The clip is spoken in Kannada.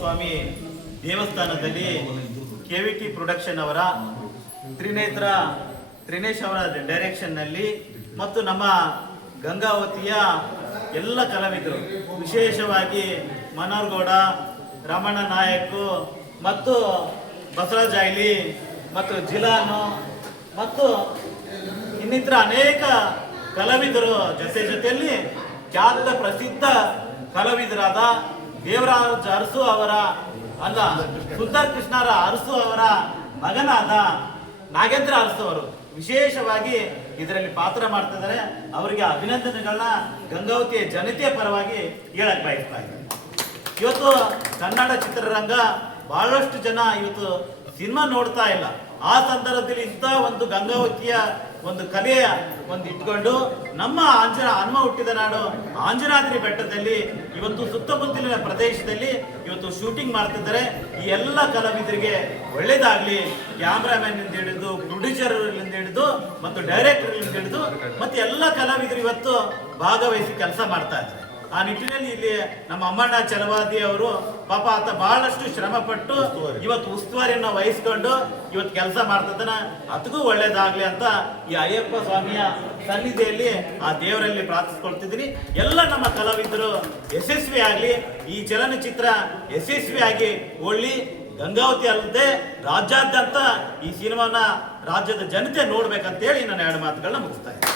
ಸ್ವಾಮಿ ದೇವಸ್ಥಾನದಲ್ಲಿ KVT ಪ್ರೊಡಕ್ಷನ್ ಅವರ ತ್ರಿನೇಶ್ ಅವರ ಡೈರೆಕ್ಷನ್ನಲ್ಲಿ ಮತ್ತು ನಮ್ಮ ಗಂಗಾವತಿಯ ಎಲ್ಲ ಕಲಾವಿದರು, ವಿಶೇಷವಾಗಿ ಮನೋಹರ್, ರಮಣ ನಾಯಕ್ ಮತ್ತು ಬಸವರಾಜ ಐಲಿ ಮತ್ತು ಜಿಲಾನು ಮತ್ತು ಇನ್ನಿತರ ಅನೇಕ ಕಲಾವಿದರು ಜೊತೆಯಲ್ಲಿ ಖ್ಯಾತ ಪ್ರಸಿದ್ಧ ಕಲಾವಿದರಾದ ದೇವರಾಜ ಅರಸು ಅವರ ಸುಂದರ್ ಕೃಷ್ಣರ ಅರಸು ಅವರ ಮಗನಾದ ನಾಗೇಂದ್ರ ಅರಸು ಅವರು ವಿಶೇಷವಾಗಿ ಇದರಲ್ಲಿ ಪಾತ್ರ ಮಾಡ್ತಿದ್ದಾರೆ. ಅವರಿಗೆ ಅಭಿನಂದನೆಗಳನ್ನ ಗಂಗಾವತಿಯ ಜನತೆಯ ಪರವಾಗಿ ಹೇಳಕ್ ಬಯಸ್ತಾ ಇದ್ದಾರೆ. ಇವತ್ತು ಕನ್ನಡ ಚಿತ್ರರಂಗ ಬಹಳಷ್ಟು ಜನ ಇವತ್ತು ಸಿನಿಮಾ ನೋಡ್ತಾ ಇಲ್ಲ. ಆ ಸಂದರ್ಭದಲ್ಲಿ ಇಂಥ ಒಂದು ಗಂಗಾವತಿಯ ಒಂದು ಕಲೆಯ ಒಂದು ಇಟ್ಕೊಂಡು ನಮ್ಮ ಹನುಮ ಹುಟ್ಟಿದ ನಾಡು ಆಂಜನಾದ್ರಿ ಬೆಟ್ಟದಲ್ಲಿ ಇವತ್ತು ಸುತ್ತಮುತ್ತಲಿನ ಪ್ರದೇಶದಲ್ಲಿ ಇವತ್ತು ಶೂಟಿಂಗ್ ಮಾಡ್ತಿದ್ದಾರೆ. ಈ ಎಲ್ಲ ಕಲಾವಿದರಿಗೆ ಒಳ್ಳೇದಾಗ್ಲಿ. ಕ್ಯಾಮ್ರಾಮನ್ ಇಂದ ಹಿಡಿದು, ಪ್ರೊಡ್ಯೂಸರ್ ಹಿಡಿದು ಮತ್ತು ಡೈರೆಕ್ಟರ್ ಹಿಡಿದು ಮತ್ತೆ ಎಲ್ಲ ಕಲಾವಿದರು ಇವತ್ತು ಭಾಗವಹಿಸಿ ಕೆಲಸ ಮಾಡ್ತಾ ಇದ್ದಾರೆ. ಆ ನಿಟ್ಟಿನಲ್ಲಿ ಇಲ್ಲಿ ನಮ್ಮ ಅಮ್ಮಣ್ಣ ಚಲವಾದಿ ಅವರು ಪಾಪ ಆತ ಬಹಳಷ್ಟು ಶ್ರಮ ಪಟ್ಟು ಇವತ್ತು ಉಸ್ತುವಾರಿಯನ್ನು ವಹಿಸ್ಕೊಂಡು ಇವತ್ತು ಕೆಲಸ ಮಾಡ್ತಿದ್ದಾನ. ಅದಕ್ಕೂ ಒಳ್ಳೇದಾಗ್ಲಿ ಅಂತ ಈ ಅಯ್ಯಪ್ಪ ಸ್ವಾಮಿಯ ಸನ್ನಿಧಿಯಲ್ಲಿ ಆ ದೇವರಲ್ಲಿ ಪ್ರಾರ್ಥಿಸ್ಕೊಳ್ತಿದ್ದೀನಿ. ಎಲ್ಲ ನಮ್ಮ ಕಲಾವಿದರು ಯಶಸ್ವಿ ಆಗ್ಲಿ, ಈ ಚಲನಚಿತ್ರ ಯಶಸ್ವಿಯಾಗಿ ಒಳ್ಳಿ ಗಂಗಾವತಿ ಅಲ್ಲದೆ ರಾಜ್ಯಾದ್ಯಂತ ಈ ಸಿನಿಮಾನ ರಾಜ್ಯದ ಜನತೆ ನೋಡ್ಬೇಕಂತೇಳಿ ನಾನು ಎರಡು ಮಾತುಗಳನ್ನ ಮುಗಿಸ್ತಾ ಇದ್ದೀನಿ.